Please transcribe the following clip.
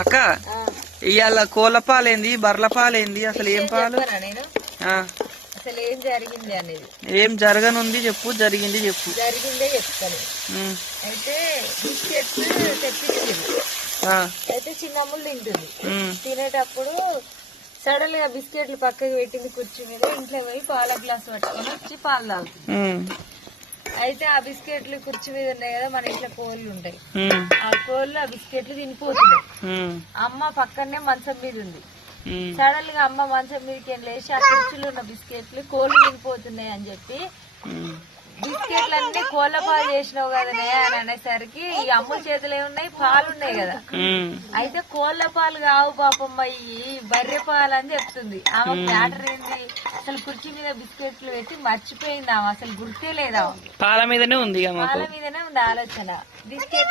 అక్క ఇవాళ కోళ్ళ పాలేంది బర్ల పాలేంది అసలు ఏం పాలు? నేను అసలు ఏం జరిగింది అనేది ఏం జరగనుంది చెప్పు, జరిగింది చెప్పు. జరిగిందే చెప్తాను. అయితే బిస్కెట్స్ తెప్పించింది. అయితే చిన్నమ్ములు తింటుంది. తినేటప్పుడు సడన్ గా బిస్కెట్లు పక్కకి పెట్టింది కుర్చీ మీద. ఇంట్లో పోయి పాల గ్లాస్ పట్టుకొని వచ్చి పాలు తాగుతుంది. అయితే ఆ బిస్కెట్లు కుర్చీ మీద ఉన్నాయి కదా, మన ఇంట్లో కోళ్ళు ఉంటాయి. ఆ కోళ్ళు ఆ బిస్కెట్లు తినిపోతున్నాయి. అమ్మ పక్కనే మంచం మీద ఉంది. సడన్ గా అమ్మ మంచం మీదకి లేచి ఆ కుర్చీలో ఉన్న బిస్కెట్లు కోళ్ళు తినిపోతున్నాయి అని చెప్పి, బిస్కెట్లన్నీ కోళ్ళ పాలు చేసినావు కదనే అని అనేసరికి ఈ అమ్మ చేతులు ఏమున్నాయి, పాలు ఉన్నాయి కదా. అయితే కోళ్ళ పాలు కావు పాపమ్మ, ఈ బర్రె పాలు అని చెప్తుంది. ఆమె మ్యాటర్ ఏంది, అసలు కుర్చీ మీద బిస్కెట్లు పెట్టి మర్చిపోయింది. ఆమె అసలు గుర్తే లేదా, పాల మీదనే ఉంది పాల మీదనే ఉంది ఆలోచన. బిస్కెట్